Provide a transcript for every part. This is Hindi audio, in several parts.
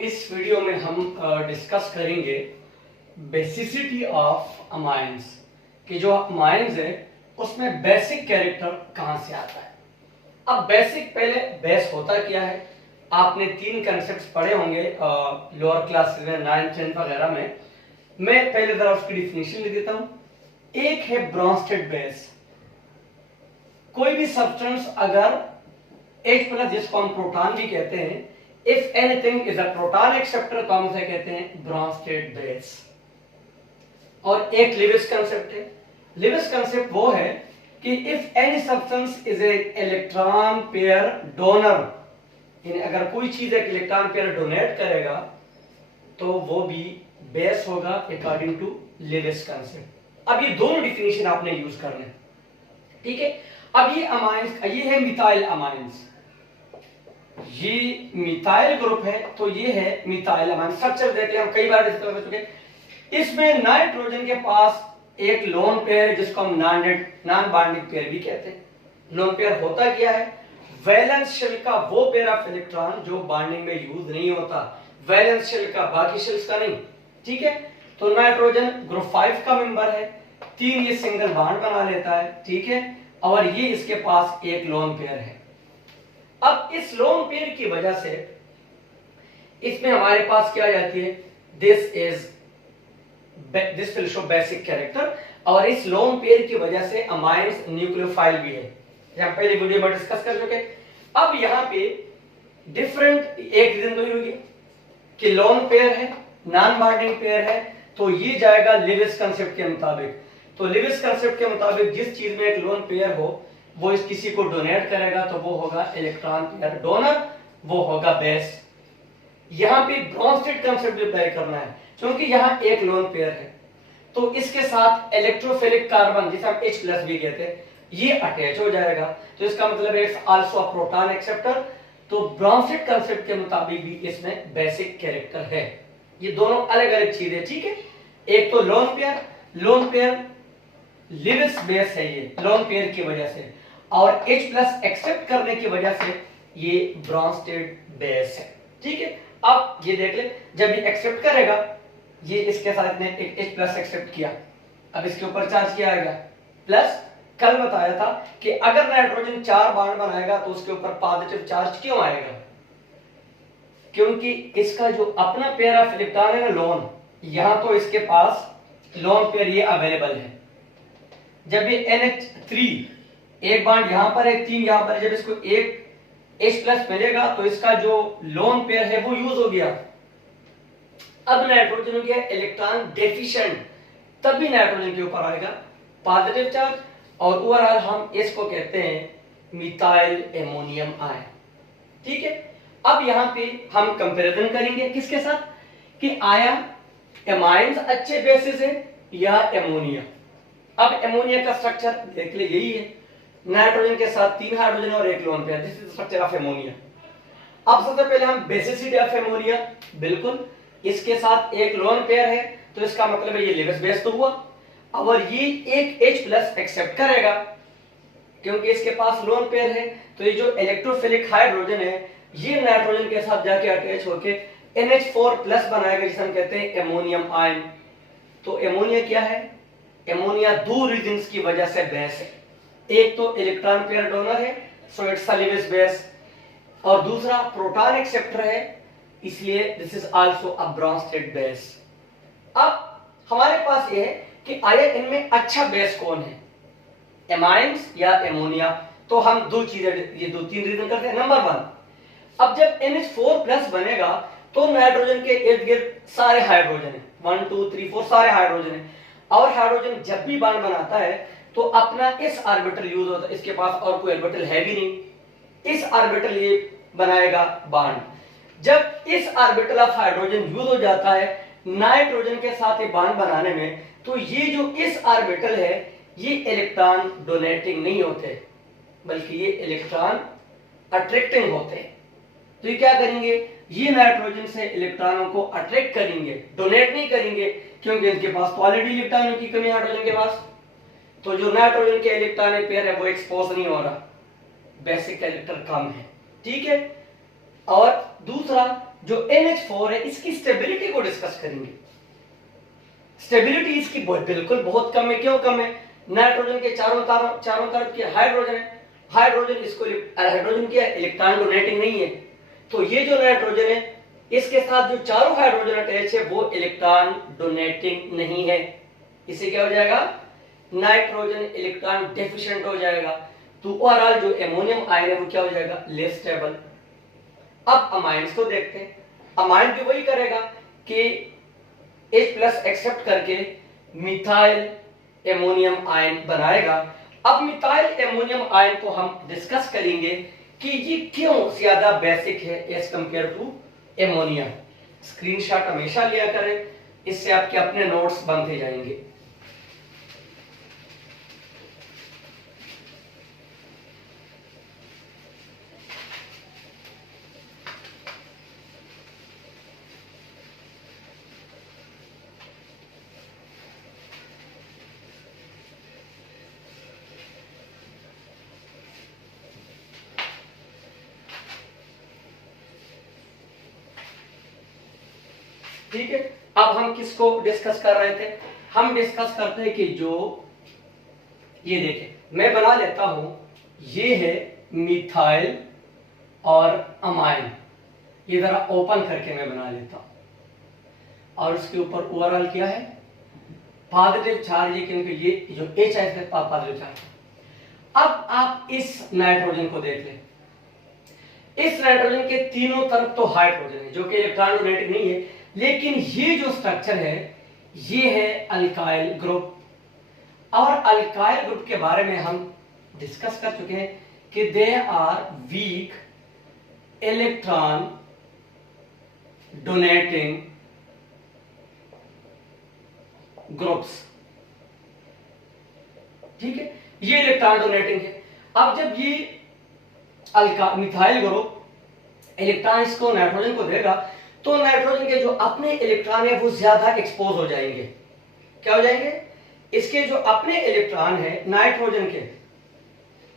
इस वीडियो में हम डिस्कस करेंगे बेसिसिटी ऑफ अमाइंस कि जो अमाइंस है उसमें बेसिक कैरेक्टर कहां से आता है। अब बेसिक पहले बेस होता क्या है, आपने तीन कंसेप्ट पढ़े होंगे लोअर क्लास में 9th 10th वगैरह में। मैं पहले जरा उसकी डिफिनेशन लिख देता हूं। एक है ब्रॉन्स्टेड बेस। कोई भी सब्सटेंस अगर H+ जिसको हम प्रोटॉन भी कहते हैं, if anything is a proton acceptor तो हम उसे कहते हैं ब्रॉन्स्टेड बेस। और एक लिविस कंसेप्ट है। लिविस कंसेप्ट वो है कि if any substance is a electron pair donor, यानी अगर कोई चीज एक इलेक्ट्रॉन पेयर डोनेट करेगा तो वो भी बेस होगा अकॉर्डिंग टू लिविस कंसेप्ट। अब ये दोनों डिफिनेशन आपने यूज करने, ठीक है। अब ये अमाइंस, ये है मिथाइल अमाइंस, ये मिथाइल ग्रुप है तो ये है मिथाइल अमाइन। स्ट्रक्चर देख ले, हम कई बार डिस्कस कर चुके। इसमें नाइट्रोजन के पास एक लोन पेयर है जिसको हम नॉन बॉन्डिंग पेयर भी कहते हैं। लोन पेयर होता क्या है, वैलेंस शेल का वो पेयर ऑफ इलेक्ट्रॉन जो बॉन्डिंग में यूज नहीं होता, वैलेंस शेल का, बाकी शेल्स का नहीं, ठीक है। तो नाइट्रोजन ग्रुप 5 का मेंबर है, 3 ये सिंगल बॉन्ड बना लेता है, ठीक है, और ये इसके पास एक लोन पेयर है। अब इस लोन पेयर की वजह से इसमें हमारे पास क्या आ जाती है, this will show basic character. और इस लोन पेयर की वजह से अमाइंस न्यूक्लियोफाइल भी है, हम पहले वीडियो में डिस्कस कर चुके। अब यहां पे डिफरेंट एक रीजन तो ये होगी कि लोन पेयर है, नॉन बॉन्डिंग पेयर है, तो ये जाएगा लिविस कंसेप्ट के मुताबिक। तो लिविस कंसेप्ट के मुताबिक जिस चीज में एक लोन पेयर हो वो इस किसी को डोनेट करेगा तो वो होगा इलेक्ट्रॉन पेयर डोनर, वो होगा बेस। यहां पे ब्रॉन्स्टेड कंसेप्ट अप्लाई करना है क्योंकि यहां एक लोन पेयर है तो इसके साथ इलेक्ट्रोफिलिक कार्बन जिसे हम H+ भी कहते हैं ये अटैच हो जाएगा, तो इसका मतलब है it's also a proton acceptor. तो ब्रॉन्स्टेड कंसेप्ट के मुताबिक भी इसमें बेसिक कैरेक्टर है। ये दोनों अलग अलग चीजें, ठीक है। एक तो लोन पेयर लिविस बेस है ये लोन पेयर की वजह से, और H+ एक्सेप्ट करने की वजह से ये ब्रॉन्स्टेड बेस है, ठीक है। अब ये देख ले, जब ये एक्सेप्ट करेगा, ये इसके साथ ने एक H+ एक्सेप्ट किया, अब इसके ऊपर चार्ज किया आएगा प्लस। कल बताया था कि अगर नाइट्रोजन 4 बॉन्ड बनाएगा तो उसके ऊपर पॉजिटिव चार्ज क्यों आएगा, क्योंकि इसका जो अपना पेयर ऑफ इलेक्ट्रॉन है ना लोन, यहां तो इसके पास लोन पेयर ये अवेलेबल है। जब ये NH3 एक बॉन्ड यहां पर है, 3 यहां पर, जब इसको एक H+ मिलेगा तो इसका जो लोन पेयर है वो यूज हो गया। अब नाइट्रोजन हो गया इलेक्ट्रॉन डेफिशिएंट, तभी नाइट्रोजन के ऊपर आएगा पॉजिटिव चार्ज, और ओवरऑल हम इसको कहते हैं मिथाइल एमोनियम आयन, ठीक है। अब यहां पे हम कंपैरिजन करेंगे किसके साथ कि आया एमाइंस अच्छे बेसिस है या एमोनिया। अब एमोनिया का स्ट्रक्चर देख ले, यही है, नाइट्रोजन के साथ 3 हाइड्रोजन और एक lone pair, this is structure of ammonia. अब सबसे पहले हम बेसिसिटी ऑफ एमोनिया, बिल्कुल इसके साथ एक लोन पेयर है तो इसका मतलब है ये लिविस बेस तो हुआ, और ये एक H+ एक्सेप्ट करेगा क्योंकि इसके पास लोन पेयर है, तो ये जो इलेक्ट्रोफिलिक हाइड्रोजन है ये नाइट्रोजन के साथ जाके अटैच होके NH4+ बनाएगा जिसे हम कहते हैं एमोनियम आयन। तो एमोनिया क्या है, एमोनिया 2 रीजंस की वजह से बेस है। एक तो इलेक्ट्रॉन पेयर डोनर है सो इट्स अ लिविस बेस, और दूसरा प्रोटॉन एक्सेप्टर है इसलिए this is also a Brønsted base. अब हमारे पास ये है कि आया इनमें अच्छा बेस कौन है, एमाइंस या एमोनिया। तो हम दो चीजें, ये 2-3 रीजन करते हैं। नंबर 1, अब जब NH4+ बनेगा तो नाइट्रोजन के इर्द गिर्द सारे हाइड्रोजन है, 1 2 3 4 सारे हाइड्रोजन है, और हाइड्रोजन जब भी बॉन्ड बनाता है तो अपना इस ऑर्बिटल यूज होता है, इसके पास और कोई ऑर्बिटल है भी नहीं, इस ऑर्बिटल ये बनाएगा बॉन्ड। जब इस ऑर्बिटल ऑफ हाइड्रोजन यूज हो जाता है नाइट्रोजन के साथ ये बॉन्ड बनाने में, तो ये जो इस ऑर्बिटल है ये इलेक्ट्रॉन डोनेटिंग नहीं होते बल्कि ये इलेक्ट्रॉन अट्रैक्टिंग होते हैं। तो ये क्या करेंगे, ये नाइट्रोजन से इलेक्ट्रॉनों को अट्रैक्ट करेंगे, डोनेट नहीं करेंगे क्योंकि इनके पास ऑलरेडी इलेक्ट्रॉनों की कमी हाइड्रोजन के पास। तो जो नाइट्रोजन के इलेक्ट्रॉनिक पेयर है वो एक्सपोज नहीं हो रहा, बेसिक कैरेक्टर कम है, ठीक है। और दूसरा जो NH4 है इसकी स्टेबिलिटी को डिस्कस करेंगे। स्टेबिलिटी इसकी बिल्कुल बहुत कम है। क्यों कम है? नाइट्रोजन के चारों तरफ की हाइड्रोजन है, हाइड्रोजन हाइड्रोजन की इलेक्ट्रॉन डोनेटिंग नहीं है, तो ये जो नाइट्रोजन है इसके साथ जो चारों हाइड्रोजन अटैच है वो इलेक्ट्रॉन डोनेटिंग नहीं है। इसे क्या हो जाएगा? नाइट्रोजन इलेक्ट्रॉन डेफिशिएंट हो जाएगा। तो ओवरऑल जो एमोनियम आयन है वो क्या हो जाएगा? Less stable. अब अमाइंस को देखते हैं। अमाइन भी वही करेगा कि H+ एक्सेप्ट करके मिथाइल एमोनियम आयन बनाएगा। अब मिथाइल एमोनियम आयन को हम डिस्कस करेंगे कि ये क्यों ज्यादा बेसिक है as compare to ammonia. Screenshot हमेशा लिया करें, इससे आपके अपने नोट्स बनते जाएंगे। ठीक है, अब हम किसको डिस्कस कर रहे थे? हम डिस्कस करते हैं कि जो ये देखें, मैं बना लेता हूं, ये है मिथाइल और अमाइन। ये जरा ओपन करके मैं बना लेता हूं और उसके ऊपर ओवरऑल क्या है? पॉजिटिव चार्ज है, क्योंकि ये जो H है इसमें पॉजिटिव चार्ज। अब आप इस नाइट्रोजन को देख लें। इस नाइट्रोजन के तीनों तरफ तो हाइड्रोजन है जो कि इलेक्ट्रॉन डोनेटिंग नहीं है, लेकिन ये जो स्ट्रक्चर है ये है अल्काइल ग्रुप। और अल्काइल ग्रुप के बारे में हम डिस्कस कर चुके हैं कि they are weak electron donating groups. ठीक है, ये इलेक्ट्रॉन डोनेटिंग है। अब जब ये मिथाइल ग्रुप इलेक्ट्रॉन इसको नाइट्रोजन को देगा तो नाइट्रोजन के जो अपने इलेक्ट्रॉन है वो ज्यादा एक्सपोज हो जाएंगे। क्या हो जाएंगे? इसके जो अपने इलेक्ट्रॉन है नाइट्रोजन के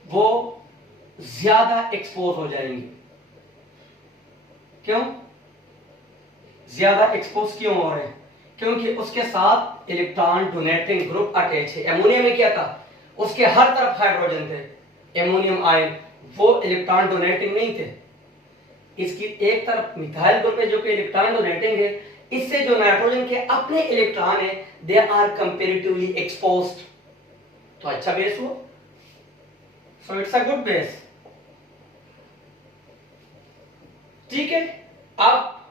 वो ज्यादा एक्सपोज हो जाएंगे। क्यों ज्यादा एक्सपोज क्यों हो रहे हैं? क्योंकि उसके साथ इलेक्ट्रॉन डोनेटिंग ग्रुप अटैच है। एमोनिया में क्या था? उसके हर तरफ हाइड्रोजन थे। एमोनियम आयन वो इलेक्ट्रॉन डोनेटिंग नहीं थे। इसकी एक तरफ मिथाइल ग्रुप है जो कि इलेक्ट्रॉन डोनेटिंग है। इससे जो नाइट्रोजन के अपने इलेक्ट्रॉन है दे आर कंपैरेटिवली एक्सपोज्ड। तो अच्छा बेस हुआ, so it's a good base. ठीक है, अब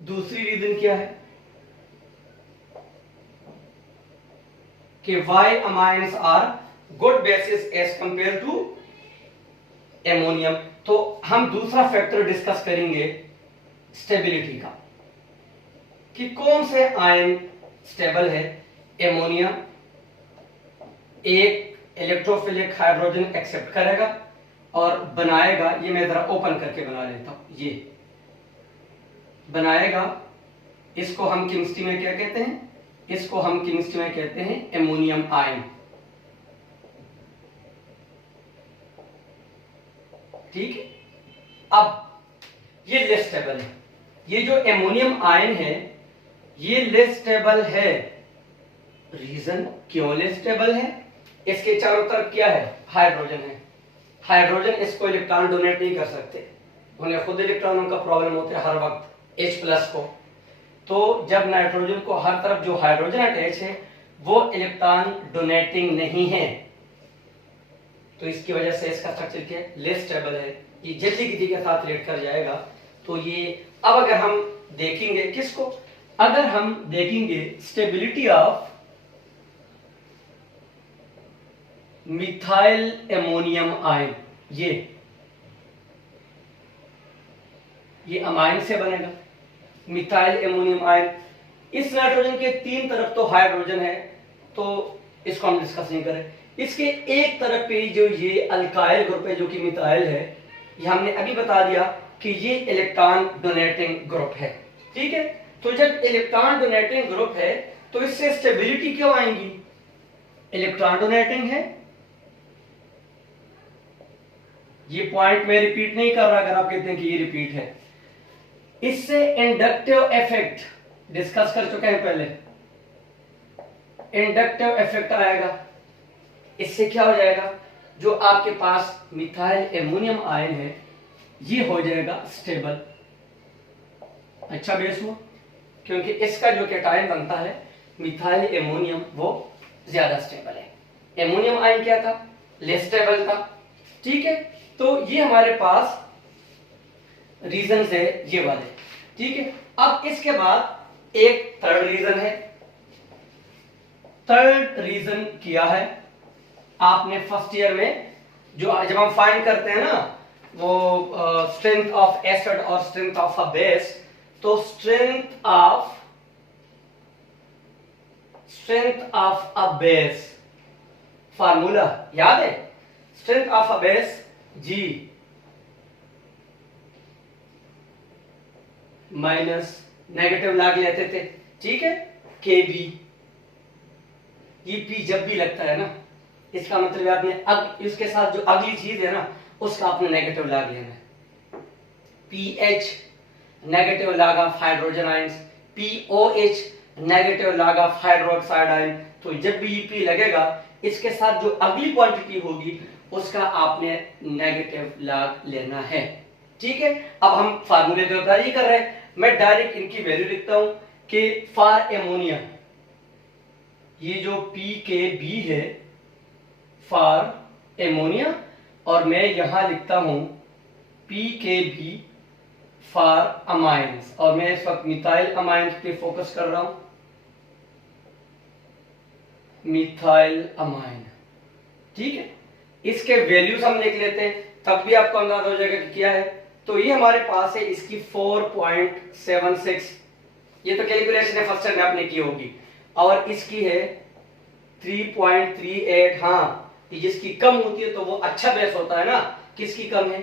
दूसरी रीजन क्या है कि why amines are good bases as compare to ammonium. तो हम दूसरा फैक्टर डिस्कस करेंगे स्टेबिलिटी का, कि कौन से आयन स्टेबल है। एमोनिया एक इलेक्ट्रोफिलिक हाइड्रोजन एक्सेप्ट करेगा और बनाएगा, ये मैं जरा ओपन करके बना लेता हूं, ये बनाएगा। इसको हम केमिस्ट्री में क्या कहते हैं? इसको हम केमिस्ट्री में कहते हैं एमोनियम आयन। ठीक है, अब ये लेस स्टेबल है। ये जो एमोनियम आयन है ये लेस स्टेबल है। रीजन क्यों लेस स्टेबल है? इसके चारों तरफ क्या है? हाइड्रोजन है। हाइड्रोजन इसको इलेक्ट्रॉन डोनेट नहीं कर सकते, उन्हें खुद इलेक्ट्रॉनों का प्रॉब्लम होता है हर वक्त H+ को। तो जब नाइट्रोजन को हर तरफ जो हाइड्रोजन अटैच है वो इलेक्ट्रॉन डोनेटिंग नहीं है, तो इसकी वजह से इसका स्ट्रक्चर क्या है? लेस स्टेबल है। ये जल्दी किसी के साथ रिएक्ट कर जाएगा। तो ये अब अगर हम देखेंगे किसको, अगर हम देखेंगे stability of methyl ammonium ion, ये अमाइन से बनेगा मिथाइल एमोनियम आयन। इस नाइट्रोजन के तीन तरफ तो हाइड्रोजन है, तो इसको हम डिस्कस नहीं करें। इसके एक तरफ पे जो ये अल्काइल ग्रुप है जो कि मिथाइल है, ये हमने अभी बता दिया कि ये इलेक्ट्रॉन डोनेटिंग ग्रुप है। ठीक है, तो जब इलेक्ट्रॉन डोनेटिंग ग्रुप है तो इससे स्टेबिलिटी क्यों आएंगी? इलेक्ट्रॉन डोनेटिंग है ये पॉइंट मैं रिपीट नहीं कर रहा अगर आप कहते हैं कि ये रिपीट है। इससे इंडक्टिव इफेक्ट डिस्कस कर चुके हैं पहले, इंडक्टिव इफेक्ट आएगा। इससे क्या हो जाएगा, जो आपके पास मिथाइल एमोनियम आयन है ये हो जाएगा स्टेबल। अच्छा बेस हुआ, क्योंकि इसका जो कैटायन बनता है मिथाइल एमोनियम वो ज्यादा स्टेबल है। एमोनियम आयन क्या था, लेस स्टेबल था। ठीक है, तो ये हमारे पास रीजन है ये वाले। ठीक है, अब इसके बाद एक थर्ड रीजन है। थर्ड रीजन किया है आपने फर्स्ट ईयर में, जो जब हम फाइंड करते हैं ना वो स्ट्रेंथ ऑफ एसिड और स्ट्रेंथ ऑफ अ बेस, तो strength of a base formula याद है, strength of a base G minus negative log लेते थे। ठीक है, KB। ये P जब भी लगता है ना, इसका मतलब आपने इसके साथ जो अगली चीज है ना उसका आपने नेगेटिव लॉग लेना है। PH negative log of hydrogen ions, POH negative log of hydroxide ion. तो जब भी P लगेगा इसके साथ जो अगली क्वांटिटी होगी उसका आपने नेगेटिव लॉग लेना है। ठीक है, अब हम फार्मूले तो अप्लाई कर रहे हैं, मैं डायरेक्ट इनकी वैल्यू लिखता हूं कि फॉर एमोनिया ये जो PKB है फॉर एमोनिया, और मैं यहां लिखता हूं PKB फॉर अमाइंस, और मैं इस वक्त मिथाइल अमाइंस पे फोकस कर रहा हूं, मिथाइल अमाइन। ठीक है, इसके वैल्यूज हम लिख लेते हैं तब भी आपको अंदाजा हो जाएगा कि क्या है। तो ये हमारे पास है इसकी 4.76, ये तो कैलकुलेशन है फर्स्ट टाइम आपने की होगी, और इसकी है 3.38। हाँ, जिसकी कम होती है तो वो अच्छा बेस होता है ना। किसकी कम है,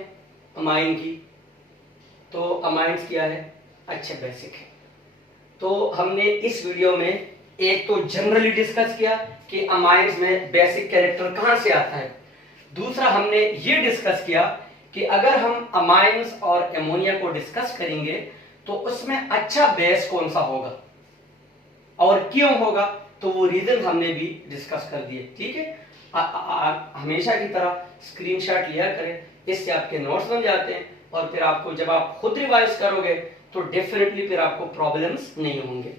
अमाइन की, तो अमाइंस क्या है, अच्छे बेसिक है। तो हमने इस वीडियो में एक तो जनरली डिस्कस किया कि अमाइंस में बेसिक कैरेक्टर कहां से आता है, दूसरा हमने ये डिस्कस किया कि अगर हम अमाइंस और एमोनिया को डिस्कस करेंगे तो उसमें अच्छा बेस कौन सा होगा और क्यों होगा, तो वो रीजन हमने भी डिस्कस कर दिए। ठीक है, हमेशा की तरह स्क्रीनशॉट लिया करें, इससे आपके नोट्स बन जाते हैं और फिर आपको जब आप खुद रिवाइज करोगे तो डेफिनेटली फिर आपको प्रॉब्लम्स नहीं होंगे।